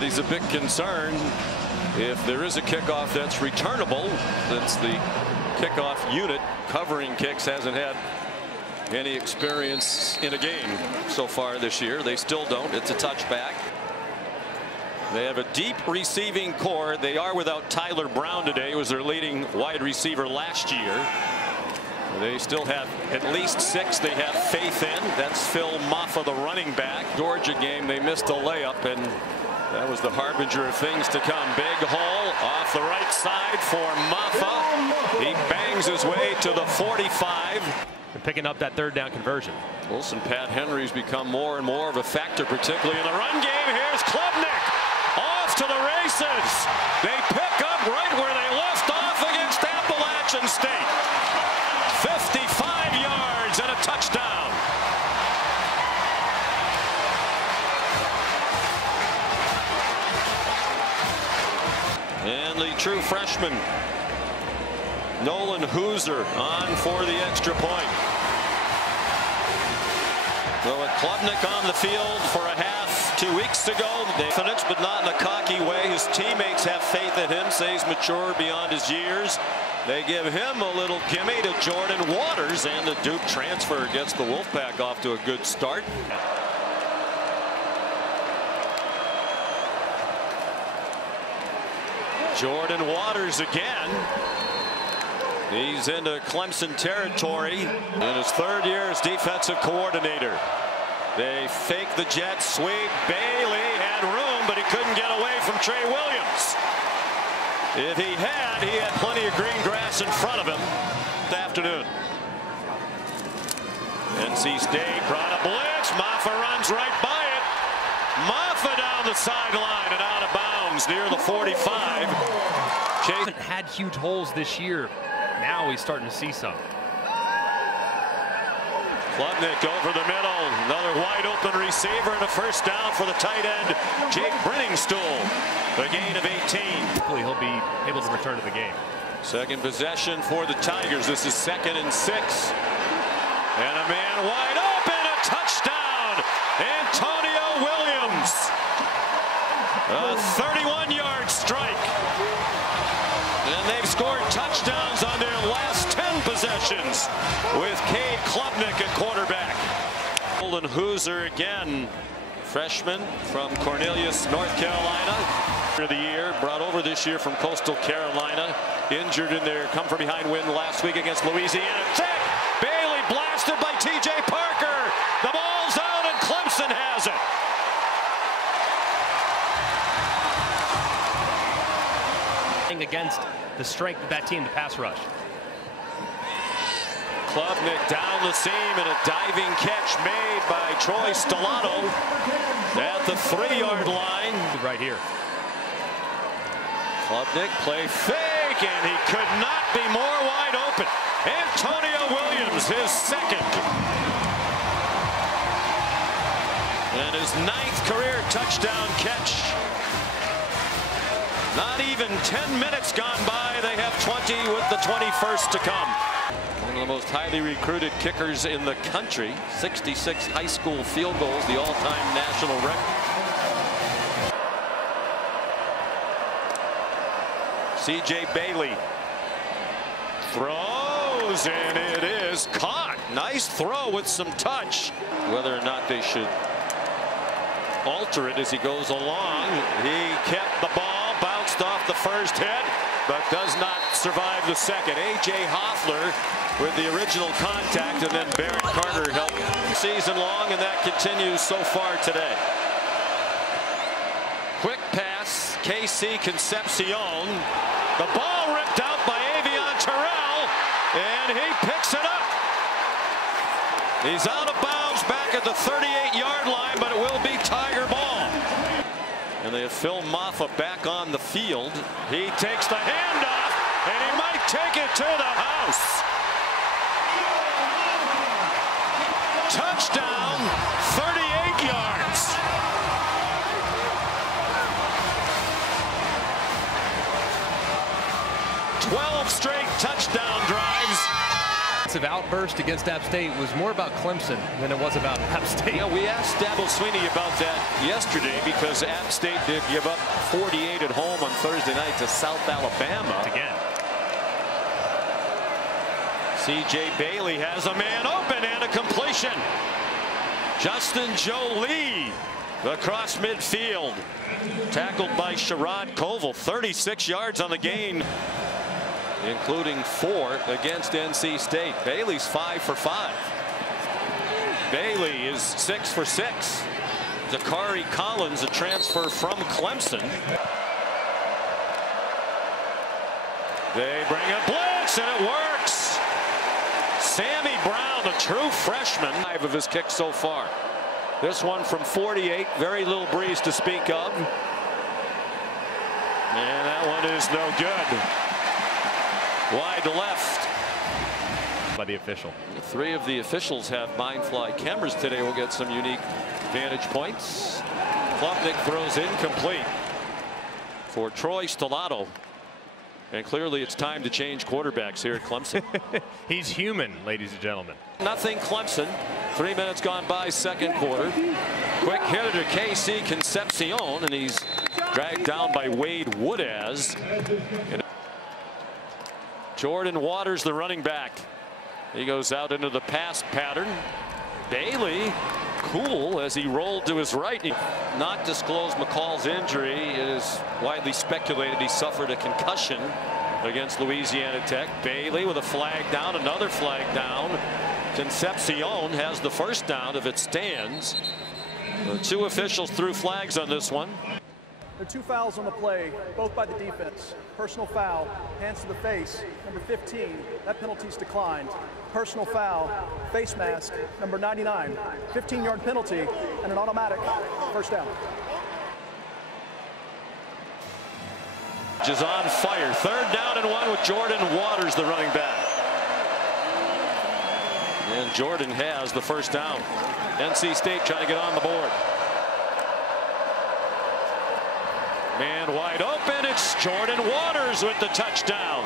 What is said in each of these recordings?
He's a bit concerned if there is a kickoff that's returnable, since the kickoff unit covering kicks hasn't had any experience in a game so far this year. They still don't. It's a touchback. They have a deep receiving core. They are without Tyler Brown today, who was their leading wide receiver last year. They still have at least 6 they have faith in. That's Phil Maffa, the running back. Georgia game, they missed a layup, and that was the harbinger of things to come. Big hole off the right side for Maffa. He bangs his way to the 45. And picking up that third down conversion. Wilson Pat Henry's become more and more of a factor, particularly in the run game. Here's Klubnik off to the races. They pick up right where they left off against Appalachian State. 55 yards and a touchdown. And the true freshman, Nolan Hooser, on for the extra point. So with Klubnik on the field for a half 2 weeks ago, definite, but not in a cocky way. His teammates have faith in him, say he's mature beyond his years. They give him a little gimme to Jordan Waters, and the Duke transfer gets the Wolfpack off to a good start. Jordan Waters again. He's into Clemson territory in his 3rd year as defensive coordinator. They fake the jet sweep. Bailey had room, but he couldn't get away from Trey Williams. If he had plenty of green grass in front of him this afternoon. NC State brought a blitz. Maffa runs right by it. Maffa down the sideline and out of bounds near the 45. Hasn't had huge holes this year. Now he's starting to see some. Klubnik over the middle. Another wide open receiver and a first down for the tight end, Jake Brenningstool. A gain of 18. Hopefully he'll be able to return to the game. Second possession for the Tigers. This is 2nd and 6. And a man wide open. A touchdown. Antonio Williams. A 31-yard strike. And they've scored touchdowns on their last 10 possessions with Cade Klubnik at quarterback. Nolan Hooser again, freshman from Cornelius, North Carolina. Of the year, brought over this year from Coastal Carolina. Injured in their come-from-behind win last week against Louisiana Tech. Bailey blasted by T.J. Parker. The ball's out and Clemson has it. Against the strength of that team, the pass rush. Klubnik down the seam and a diving catch made by Troy Stellato at the 3-yard line. Right here. Klubnik play fake, and he could not be more wide open. Antonio Williams, his 2nd. And his 9th career touchdown catch. Not even 10 minutes gone by. They have 20 with the 21st to come. One of the most highly recruited kickers in the country. 66 high school field goals, the all-time national record. C.J. Bailey throws, and it is caught. Nice throw with some touch. Whether or not they should alter it as he goes along. He kept the ball, bounced off the first hit, but does not survive the second. A.J. Hoffler with the original contact, and then Barrett Carter helped season long, and that continues so far today. Quick pass, KC Concepcion. The ball ripped out by Avion Terrell, and he picks it up. He's out of bounds back at the 38-yard line, but it will be Tiger ball. And they have Phil Maffa back on the field. He takes the handoff, and he might take it to the house. Touchdown, 38 yards. Straight touchdown drives. Massive outburst against App State was more about Clemson than it was about App State. Yeah, we asked Dabo Swinney about that yesterday because App State did give up 48 at home on Thursday night to South Alabama. Again. C.J. Bailey has a man open and a completion. Justin Jolie across midfield. Tackled by Sherrod Koval. 36 yards on the gain, including 4 against NC State. Bailey's 5 for 5. Bailey is 6 for 6. Zachary Collins, a transfer from Clemson. They bring a blitz and it works. Sammy Brown, a true freshman, 5 of his kicks so far. This one from 48, very little breeze to speak of. And that one is no good. Wide to left. By the official. 3 of the officials have mine fly cameras today. We'll get some unique vantage points. Klubnik throws incomplete for Troy Stellato. And clearly it's time to change quarterbacks here at Clemson. He's human, ladies and gentlemen. Nothing Clemson. 3 minutes gone by, second quarter. Quick hitter to KC Concepcion, and he's dragged down by Wade Woodaz. And Jordan Waters, the running back. He goes out into the pass pattern. Bailey, cool as he rolled to his right. Not disclosed McCall's injury. It is widely speculated he suffered a concussion against Louisiana Tech. Bailey with a flag down, another flag down. Concepcion has the first down if it stands. The 2 officials threw flags on this one. There are 2 fouls on the play, both by the defense. Personal foul, hands to the face, number 15. That penalty's declined. Personal foul, face mask, number 99. 15-yard penalty and an automatic first down. Is on fire. 3rd down and 1 with Jordan Waters, the running back. And Jordan has the first down. NC State trying to get on the board. Man wide open. It's Jordan Waters with the touchdown.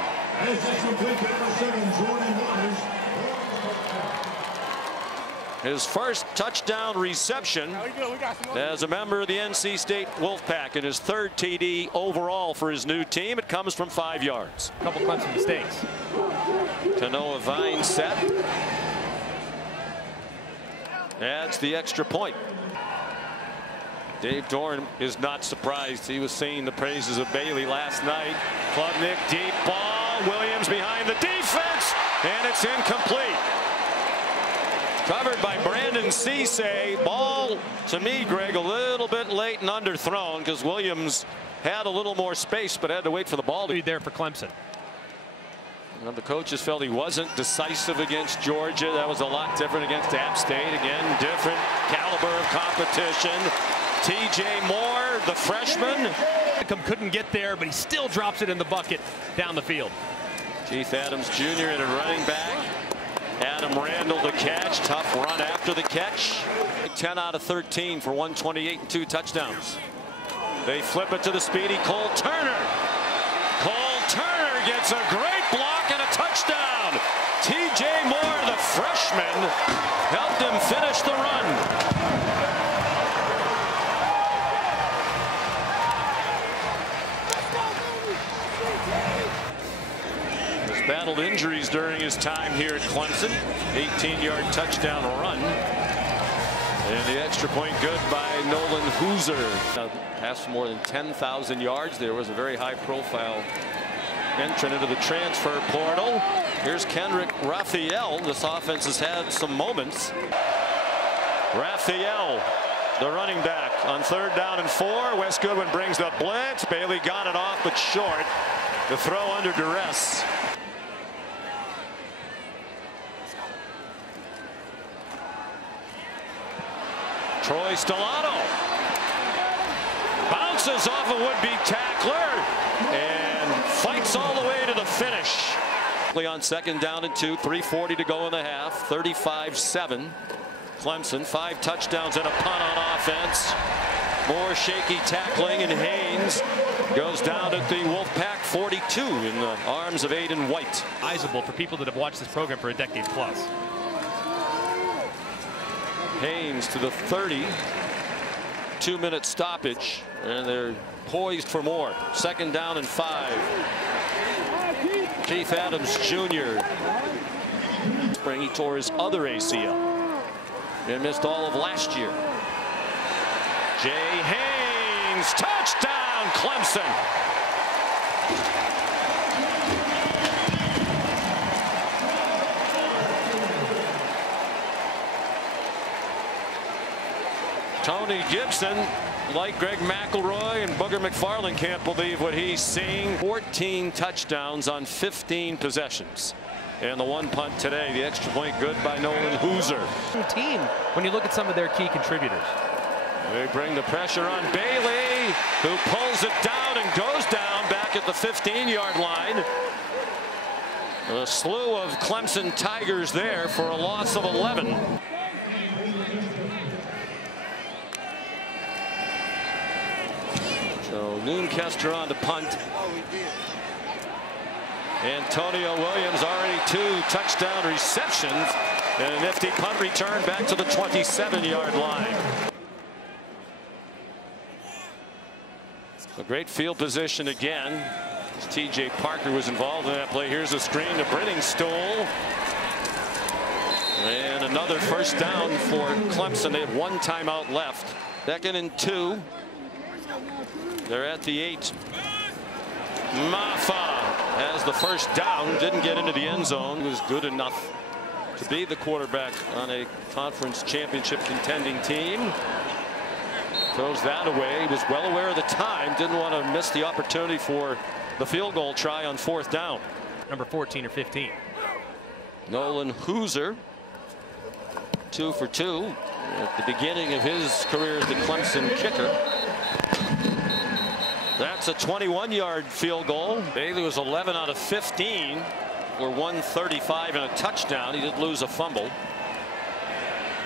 His first touchdown reception as a member of the NC State Wolfpack, and his 3rd TD overall for his new team. It comes from 5 yards. A couple Clemson mistakes. Kanoa Vine set. Adds the extra point. Dave Doran is not surprised. He was singing the praises of Bailey last night. Klubnik, deep ball. Williams behind the defense, and it's incomplete. Covered by Brandon Cisse. Ball, to me, Greg, a little bit late and underthrown because Williams had a little more space but had to wait for the ball to be there for Clemson. Well, the coaches felt he wasn't decisive against Georgia. That was a lot different against App State. Again, different caliber of competition. TJ Moore, the freshman. Couldn't get there, but he still drops it in the bucket down the field. Keith Adams Jr. in a running back. Adam Randall the catch. Tough run after the catch. 10 out of 13 for 128 and 2 touchdowns. They flip it to the speedy Cole Turner. Cole Turner gets a great block and a touchdown. TJ Moore, the freshman, helped him finish the run. He's battled injuries during his time here at Clemson. 18-yard touchdown run. And the extra point good by Nolan Hooser. Passed for more than 10,000 yards. There was a very high-profile entrant into the transfer portal. Here's Kendrick Raphael. This offense has had some moments. Raphael, the running back, on 3rd down and 4. Wes Goodwin brings the blitz. Bailey got it off, but short. The throw under duress. Troy Stellato bounces off a would-be tackler and fights all the way to the finish. On 2nd down and 2, 3:40 to go in the half. 35-7. Clemson, 5 touchdowns and a punt on offense. More shaky tackling, and Haynes goes down at the Wolfpack 42 in the arms of Aiden White. Sizable for people that have watched this program for a decade plus. Haynes to the 30. 2-minute stoppage, and they're poised for more. 2nd down and 5. Keith Adams Jr. Spring, he tore his other ACL and missed all of last year. Jay Haynes, touchdown Clemson. Tony Gibson, like Greg McElroy and Booger McFarland, can't believe what he's seeing. 14 touchdowns on 15 possessions. And the 1 punt today, the extra point good by Nolan Hooser. Team, when you look at some of their key contributors. They bring the pressure on Bailey, who pulls it down and goes down back at the 15-yard line. A slew of Clemson Tigers there for a loss of 11. So Noonkester on to punt. Antonio Williams already 2 touchdown receptions and a nifty punt return back to the 27-yard line. A great field position again. TJ Parker was involved in that play. Here's a screen to Brittingstool. And another first down for Clemson. They have 1 timeout left. 2nd and 2. They're at the 8. Maffa has the first down. Didn't get into the end zone. Was good enough to be the quarterback on a conference championship contending team. Throws that away. He was well aware of the time. Didn't want to miss the opportunity for the field goal try on 4th down. Number 14 or 15. Nolan Hooser, 2 for 2 at the beginning of his career as the Clemson kicker. That's a 21-yard field goal. Bailey was 11 out of 15 for 135 and a touchdown. He did lose a fumble.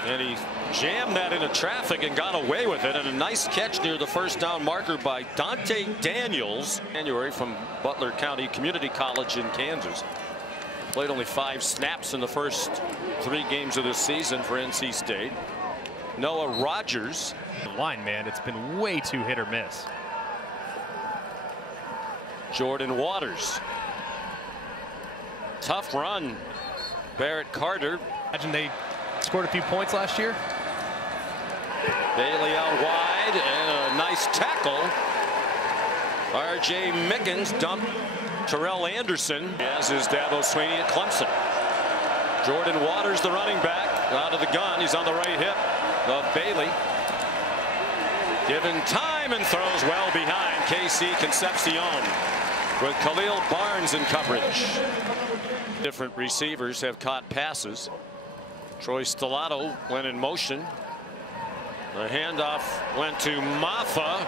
And he jammed that into traffic and got away with it. And a nice catch near the first down marker by Dante Daniels. January from Butler County Community College in Kansas. Played only 5 snaps in the first 3 games of this season for NC State. Noah Rogers. The line, man, it's been way too hit or miss. Jordan Waters. Tough run. Barrett Carter. Imagine they scored a few points last year. Bailey out wide and a nice tackle. R.J. Mickens dumped Terrell Anderson, as is Dabo Sweeney at Clemson. Jordan Waters, the running back, out of the gun. He's on the right hip of Bailey. Given time and throws well behind KC Concepcion with Khalil Barnes in coverage. Different receivers have caught passes. Troy Stellato went in motion. The handoff went to Maffa,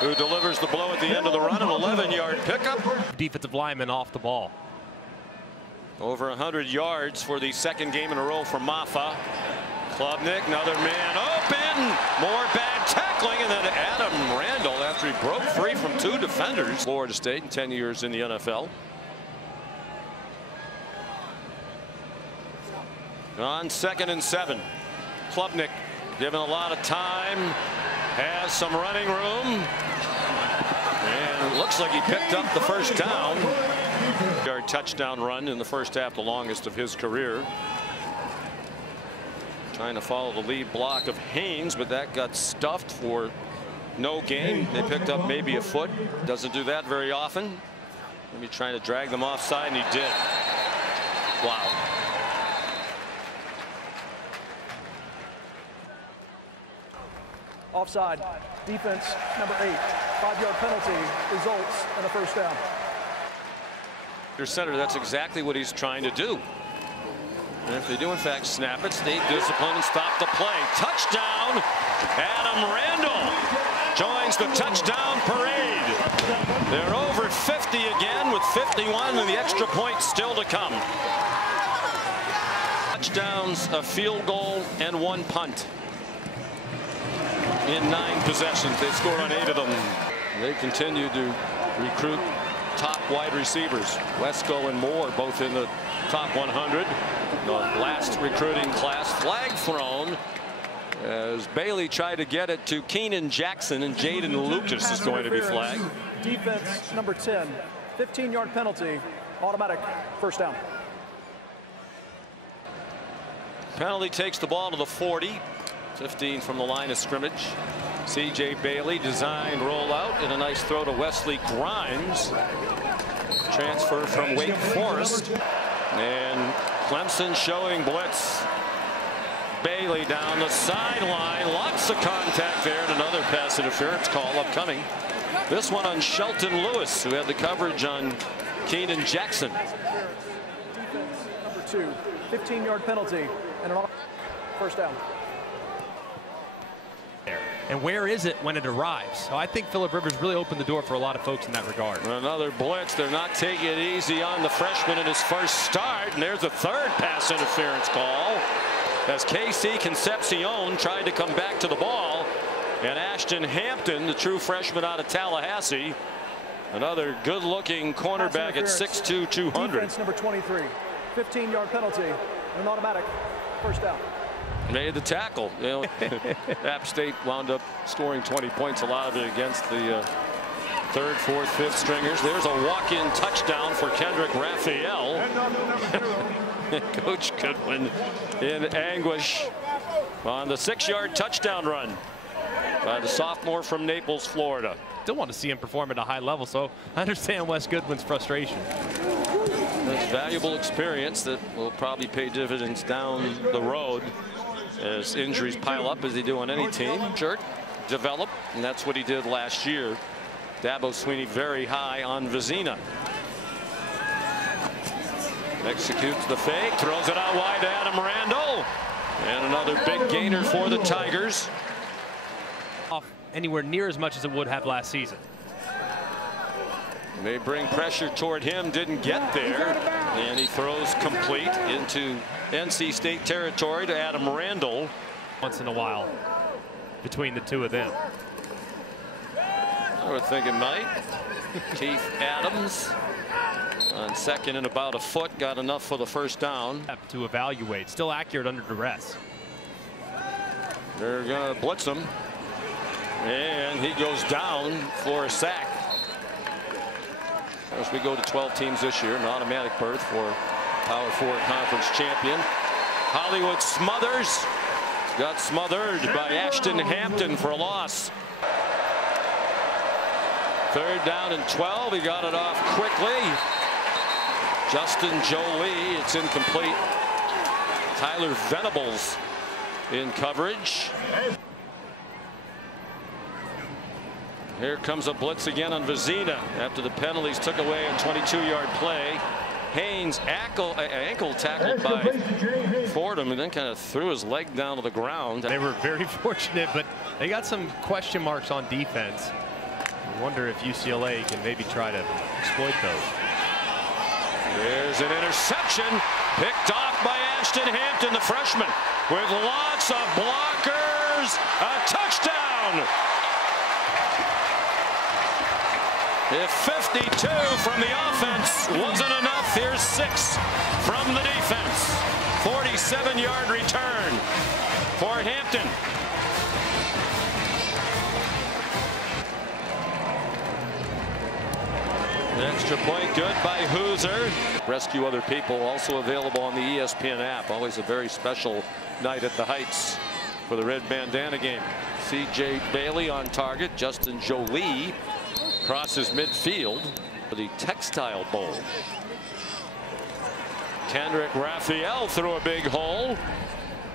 who delivers the blow at the end of the run, an 11-yard pickup. Defensive lineman off the ball. Over 100 yards for the 2nd game in a row for Maffa. Klubnik, another man open. More bad tackling, and then Adam Randall, after he broke free from 2 defenders. Florida State, 10 years in the NFL. On 2nd and 7. Klubnik given a lot of time. Has some running room. And it looks like he picked up the first down. Yard touchdown run in the first half, the longest of his career. Trying to follow the lead block of Haynes, but that got stuffed for no gain. They picked up maybe a foot. Doesn't do that very often. Maybe trying to drag them offside, and he did. Wow. Offside. Defense number 8. 5-yard penalty results in a first down. Your center, that's exactly what he's trying to do. And if they do in fact snap it, stay disciplined and stop the play. Touchdown. Adam Randall joins the touchdown parade. They're over 50 again with 51 and the extra point still to come. Touchdowns, a field goal, and 1 punt. In 9 possessions. They've scored on 8 of them. They continue to recruit top wide receivers. Wesco and Moore both in the top 100. The last recruiting class. Flag thrown as Bailey tried to get it to Keenan Jackson, and Jaden Lucas is going to be flagged. Defense number 10. 15-yard penalty. Automatic first down. Penalty takes the ball to the 40. 15 from the line of scrimmage. C.J. Bailey designed rollout and a nice throw to Wesley Grimes. Transfer from Wake Forest. And Clemson showing blitz. Bailey down the sideline. Lots of contact there, and another pass interference call upcoming. This one on Shelton Lewis, who had the coverage on Keenan Jackson. Defense number 2. 15-yard penalty and an first down. And where is it when it arrives? So I think Phillip Rivers really opened the door for a lot of folks in that regard. Another blitz. They're not taking it easy on the freshman in his first start. And there's a third pass interference call as Casey Concepcion tried to come back to the ball. And Ashton Hampton, the true freshman out of Tallahassee, another good-looking cornerback at 6'2", 200. Defense number 23. 15-yard penalty and an automatic first down. Made the tackle. You know, App State wound up scoring 20 points, a lot of it against the third, fourth, fifth stringers. There's a walk-in touchdown for Kendrick Raphael. Coach Goodwin in anguish on the 6-yard touchdown run by the sophomore from Naples, Florida. Still want to see him perform at a high level, so I understand Wes Goodwin's frustration. That's valuable experience that will probably pay dividends down the road as injuries pile up, as they do on any team. Shirt develop, and that's what he did last year. Dabo Swinney very high on Vizina. Executes the fake, throws it out wide to Adam Randall, and another big gainer for the Tigers. Off anywhere near as much as it would have last season. They bring pressure toward him, didn't get there, and he throws complete into NC State territory to Adam Randall. Once in a while between the two of them. I would think it might. Keith Adams on second and about a foot, got enough for the first down. To evaluate, still accurate under duress. They're going to blitz him, and he goes down for a sack. As we go to 12 teams this year, an automatic berth for Power 4 conference champion. Hollywood Smothers got smothered by Ashton Hampton for a loss. Third down and 12. He got it off quickly. Justin Jolie, it's incomplete. Tyler Venables in coverage. Here comes a blitz again on Vizina after the penalties took away a 22-yard play. Haynes ankle tackled by Fordham and then kind of threw his leg down to the ground. They were very fortunate, but they got some question marks on defense. I wonder if UCLA can maybe try to exploit those. There's an interception picked off by Ashton Hampton, the freshman, with lots of blockers. A touchdown. If 52 from the offense wasn't enough, here's 6 from the defense. 47-yard return for Hampton. An extra point good by Hooser. Rescue Other People also available on the ESPN app. Always a very special night at the Heights for the red bandana game. C.J. Bailey on target. Justin Jolie crosses midfield for the Textile Bowl. Kendrick Raphael threw a big hole,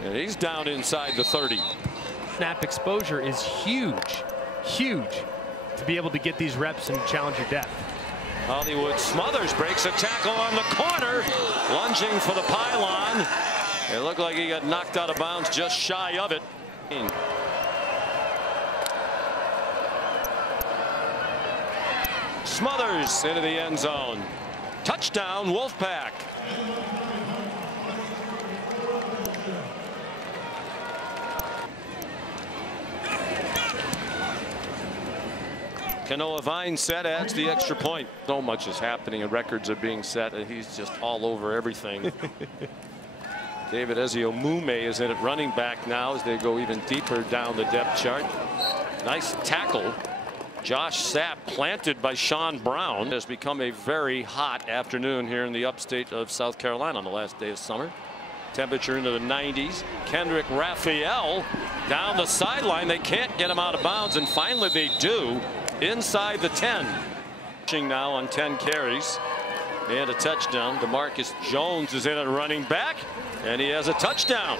and he's down inside the 30. Snap exposure is huge, huge to be able to get these reps and challenge your depth. Hollywood Smothers breaks a tackle on the corner, lunging for the pylon. It looked like he got knocked out of bounds just shy of it. Smothers into the end zone. Touchdown, Wolfpack. Kanoa Vine set adds the extra point. So much is happening and records are being set, and he's just all over everything. David Eziomume is in at running back now as they go even deeper down the depth chart. Nice tackle. Josh Sapp planted by Sean Brown. Has become a very hot afternoon here in the upstate of South Carolina on the last day of summer. Temperature into the 90s. Kendrick Raphael down the sideline. They can't get him out of bounds, and finally they do inside the 10. Now on 10 carries and a touchdown. DeMarcus Jones is in at running back, and he has a touchdown.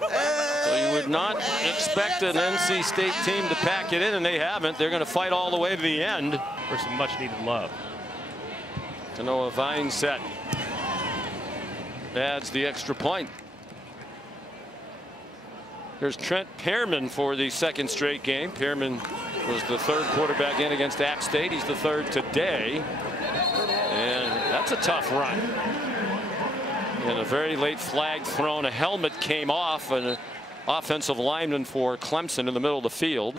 So you would not expect an NC State team to pack it in, and they haven't. They're going to fight all the way to the end for some much needed love. Kanoa Vine set adds the extra point. Here's Trent Pearman for the second straight game. Pearman was the third quarterback in against App State. He's the third today, and that's a tough run. And a very late flag thrown. A helmet came off, and an offensive lineman for Clemson in the middle of the field.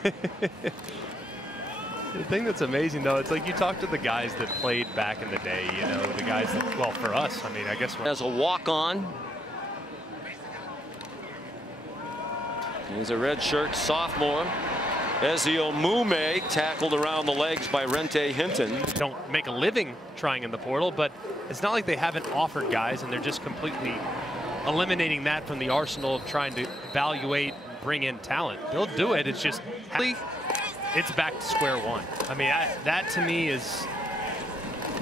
The thing that's amazing, though, it's like you talk to the guys that played back in the day, you know, the guys that, well, for us, I mean, I guess. As a walk-on. He's a redshirt sophomore. Eziomume tackled around the legs by Rente Hinton. Don't make a living trying in the portal, but it's not like they haven't offered guys and they're just completely eliminating that from the arsenal of trying to evaluate and bring in talent. They'll do it. It's just it's back to square one. I mean, that to me is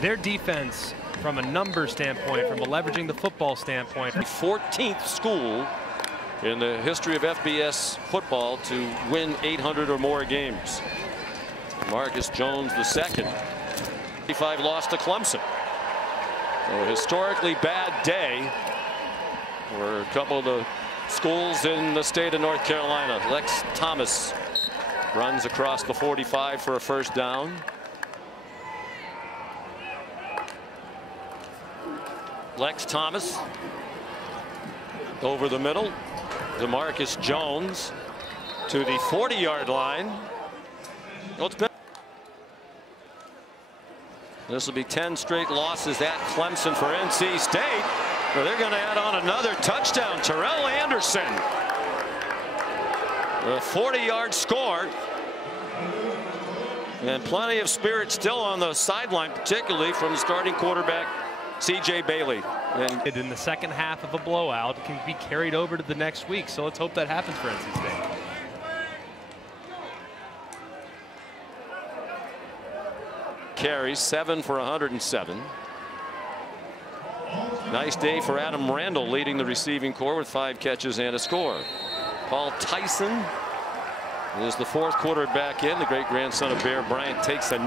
their defense from a number standpoint, from a leveraging the football standpoint. 14th school in the history of FBS football to win 800 or more games. Marcus Jones the second. 35 lost to Clemson. So a historically bad day for a couple of the schools in the state of North Carolina. Lex Thomas runs across the 45 for a first down. Lex Thomas over the middle. DeMarcus Jones to the 40-yard line. This will be 10 straight losses at Clemson for NC State. Well, they're going to add on another touchdown. Terrell Anderson. A 40-yard score. And plenty of spirit still on the sideline, particularly from the starting quarterback, C.J. Bailey. And in the second half of a blowout, it can be carried over to the next week. So let's hope that happens for NC State. Carries 7 for 107. Nice day for Adam Randall, leading the receiving corps with 5 catches and a score. Paul Tyson is the fourth quarterback in. The great grandson of Bear Bryant takes a